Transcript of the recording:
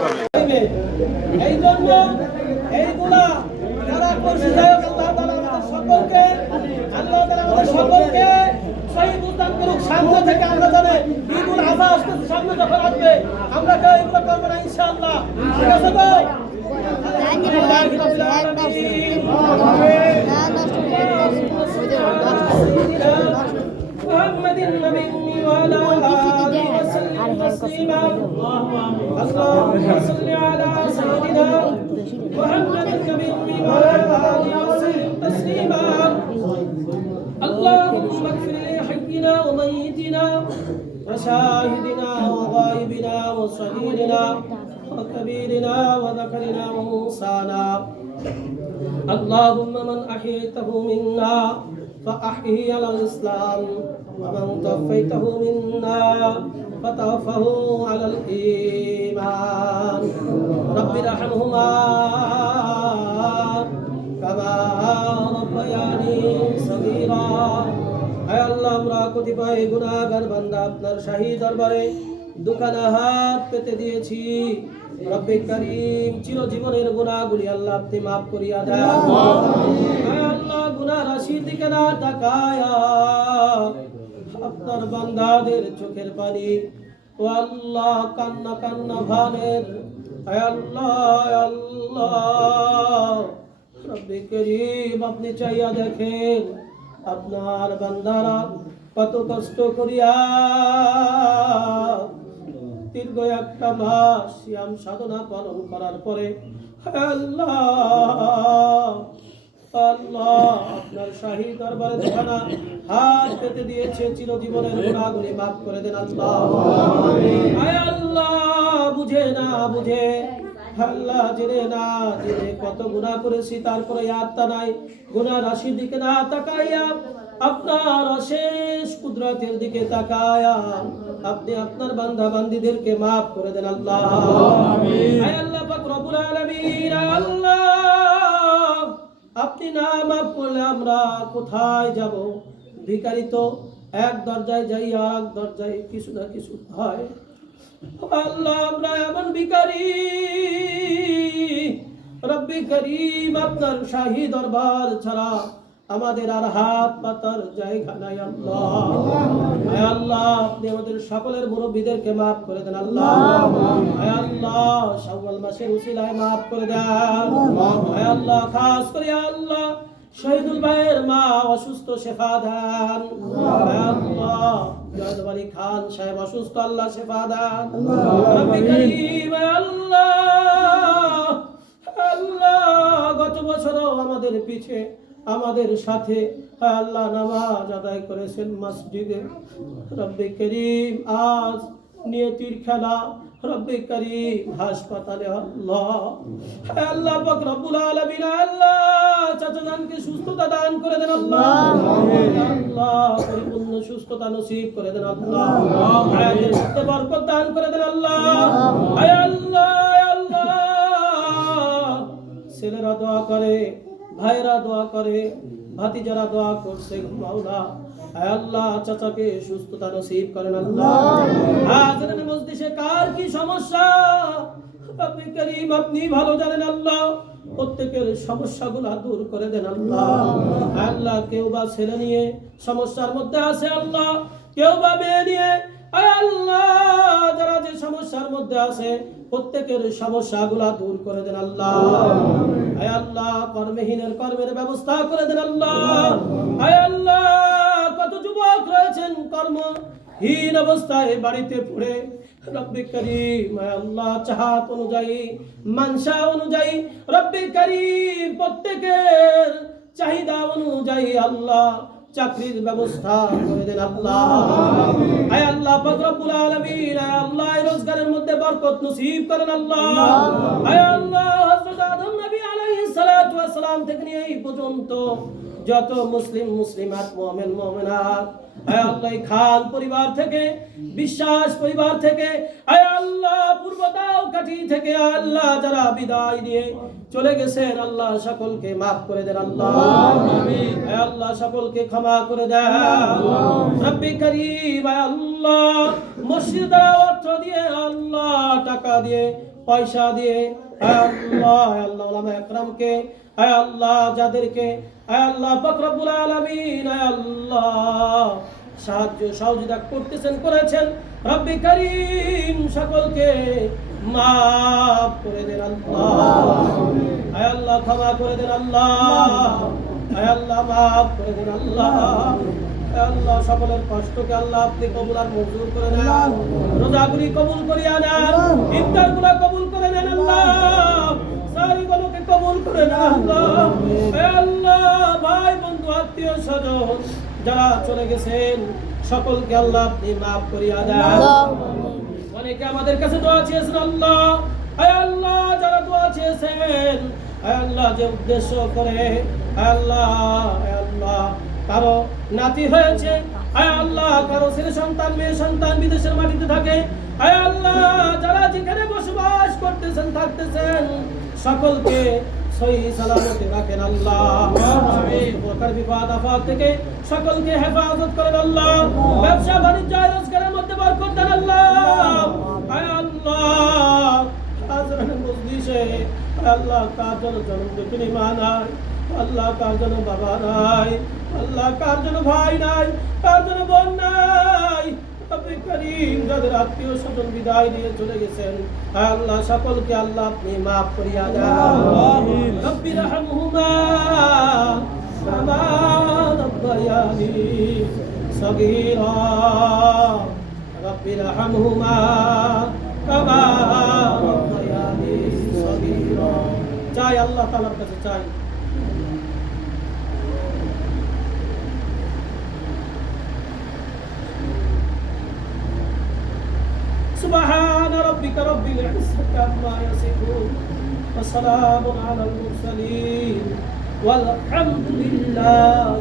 সময় পাবে। এই জন্য এইগুলা যারা করছে যাই হোক আল্লাহ তাআলা আমাদের সকলকে শহীদ উদ্যান করুক। সামনে থেকে আমরা জানে ঈদুল আজহা আসতেছে, সামনে যখন আসবে আমরা কেউ এগুলো করবো না ইনশাআল্লাহ। ঠিক আছে তো? محمد النبي وعلى آله وسلم تسليما اللهم صل على سيدنا محمد النبي وعلى آله وسلم تسليما اللهم اغفر لحينا وميتنا وشاهدنا وغائبنا وصغيرنا وكبيرنا وذكرنا وانثانا اللهم من أحييته منا فأحيه على الإسلام ومن توفيته منا فتوفه على الإيمان رب ارحمهما كما ربياني صغيرا আয় আল্লাহ, আমরা কতিপয় গুনাহগার বান্দা আপনার শাহী দরবারে দুখানা হাত পেতে দিয়েছি। রব্বে কারীম, চিরজীবনের গুনাহগুলি আল্লাহ আপনি মাফ করিয়া দেন। আয় আল্লাহ, গুনাহ রাশির দিকে না তাকায়া আপনার বান্দাদের চোখের পানি ও আল্লাহ কান্না কান্না ভানের আয় আল্লাহ রব্বে কারীম, আপনি চাইয়া দেখেন আপনার বান্দারা কত কষ্ট করিয়া দীর্ঘ একটা মাস সিয়াম সাধনা পালন করার পরে আল্লাহ আল্লাহ আপনার শাহী দরবারে দেখানা হাত পেতে দিয়েছে। চিরজীবনের গুনাহগুলি মাফ করে দেন আল্লাহ। আয় আল্লাহ, বুঝে না বুঝে আল্লাহ জেনে না জেনে কত গুনাহ করেছি, তারপরে আত্মা নাই গুনাহ রাশির দিকে না তাকাইয়া আপনার অশেষ কুদরতের দিকে তাকায়া আপনি আপনার বান্দা বান্দীদেরকে মাফ করে দেন আল্লাহ। আয় আল্লাহ পাক রব্বুল আলামিন, আল্লাহ আপনি না মাফ করলে আমরা কোথায় যাব? ভিখারি তো এক দরজায় যাই আর এক দরজায় কিছু না কিছু হয়। আল্লাহ আমরা এমন ভিখারি, রব্বে কারীম, আপনার শাহী দরবার ছাড়া আমাদের আর হাত পাতার জায়গা নাই আল্লাহ। আয় আল্লাহ, আপনি আমাদের সকলের মুরব্বীদেরকে মাফ করে দেন আল্লাহ। আয় আল্লাহ, শাওয়াল মাসের উসিলায় মাফ করে দেন। আয় আল্লাহ, খাস করে আল্লাহ শহীদুল ভাইয়ের মা অসুস্থ, শেফা দেন। আয় আল্লাহ, জয়দবাড়ি খান সাহেব অসুস্থ, আল্লাহ শেফা দেন। রব্বে কারীম, আল্লাহ আল্লাহ গত বছরও আমাদের পিছে আমাদের সাথে আল্লাহ নামাজ আদায় করেছেন মসজিদে। রব্বে কারীম, আজ নিয়তির খেলা রব্বে কারীম হাসপাতালে আল্লাহ। আল্লাহ পাক রব্বুল আলামিন, আল্লাহ চাচা জানকে সুস্থতা দান করে দেন আল্লাহ। আল্লাহ পরিপূর্ণ সুস্থতা নসিব করে দেন আল্লাহ। হায়াতের মধ্যে বরকত দান করে দেন আল্লাহ। আয় আল্লাহ আল্লাহ, ছেলেরা দোয়া করে, ভাইরা দোয়া করে, ভাতিজারা দোয়া করছে মাওলা। আয় আল্লাহ চাচাকে সুস্থতা নসিব করেন আল্লাহ। হাজিরিন মজলিসে কার কি সমস্যা রব্বে কারীম আপনি ভালো জানেন আল্লাহ। প্রত্যেকের সমস্যাগুলো দূর করে দেন আল্লাহ। আল্লাহ কেউ বা ছেলে নিয়ে সমস্যার মধ্যে আছে আল্লাহ, কেউ বা মেয়ে নিয়ে, আয় আল্লাহ যারা যে সমস্যার মধ্যে আছে প্রত্যেকের সমস্যাগুলো দূর করে দেন আল্লাহ। আয় আল্লাহ কর্মহীনের কর্মের ব্যবস্থা করে দেন আল্লাহ। আয় আল্লাহ কত যুবক রয়েছেন কর্মহীন অবস্থায় বাড়িতে পড়ে, রব্বে কারীম আয় আল্লাহ চাহাত অনুযায়ী, মানসা অনুযায়ী রব্বে কারীম প্রত্যেকের চাহিদা অনুযায়ী আল্লাহ চাকরির ব্যবস্থা করে দেন আল্লাহ। আয় আল্লাহ পাক রব্বুল আলামিন, আয় আল্লাহ রোজগারের মধ্যে বরকত নসিব করেন আল্লাহ। আয় আল্লাহ হযরত আদম নবী আলাইহিস সালাতু ওয়াস সালাম থেকে নিয়ে এই পর্যন্ত যত মুসলিম মুসলিমাত মুমিন মুমিনাত, আয় আল্লাহ খান পরিবার থেকে, বিশ্বাস পরিবার থেকে, আয় আল্লাহ পূর্বদাও কাঠি থেকে আল্লাহ যারা বিদায় নিয়ে চলে গেছেন আল্লাহ সকলকে মাফ করে দেন আল্লাহ। আমিন। আয় আল্লাহ সকলকে ক্ষমা করে দেন রব্বে কারীম। আয় আল্লাহ মসজিদের অর্থ দিয়ে, আল্লাহ টাকা দিয়ে পয়সা দিয়ে, আল্লাহ আল্লাহ উলামা একরামকে, আল্লাহ যাদেরকে আল্লাহ পাক রব্বুল আলামিন আল্লাহ সাহায্য সহযোগিতা করতেছেন, করেছেন, রব্বি কারীম সকলকে মাফ করে দেন আল্লাহ। আল্লাহ ক্ষমা করে দেন আল্লাহ, আল্লাহ মাফ করে দেন আল্লাহ। আল্লাহ সকলের কষ্টকে আল্লাহ আপনি কবুল আর মঞ্জুর করে নেন, রোজাগুলি কবুল করিয়া নেন, ইফতারগুলো কবুল করে নেন আল্লাহ, সারিগুলোকে কবুল করে নেন আল্লাহ। আল্লাহ ভাই বন্ধু আত্মীয় স্বজন যারা চলে গেছেন সকলকে আল্লাহ আপনি মাফ করিয়া দেন। অনেকে আমাদের কাছে দোয়া চেয়েছেন আল্লাহ, আল্লাহ যারা দোয়া চেয়েছেন আল্লাহ যে উদ্দেশ্য করে আল্লাহ কারো নাতি হয়েছে, আল্লাহ কারো ছেলে সন্তান মেয়ে সন্তান বিদেশের মাটিতে থাকে, আল্লাহ যারা যেখানে বসবাস করতেছেন থাকতেছেন সকলকে সহি সালামতে রাখেন আল্লাহ। প্রকার বিপদ আপদ থেকে সকলকে হেফাজত করেন আল্লাহ। ব্যবসা বাণিজ্য রোজগারের মধ্যে বরকত দেন আল্লাহ। আল্লাহ হাজরানের মজলিসে আল্লাহ কার জন্য জন্ম দুঃখিনী মা নাই, আল্লাহ কার জন্য বাবা নাই, আল্লাহ কার জন্য ভাই নাই, কার জন্য বোন নাই, রব্বি কারীম যাদের আত্মীয় স্বজন বিদায় দিয়ে চলে গেছেন আল্লাহ সকলকে আল্লাহ আপনি মাফ করিয়া দেন। রব্বি রহমহুমা কামা রাব্বায়ানি সগীরা, রব্বি রহমহুমা কামা রাব্বায়ানি সগীরা। চাই আল্লাহ তাআলার কাছে চাই سبحان ربك رب العزة عما يصفون وسلام على المرسلين والحمد لله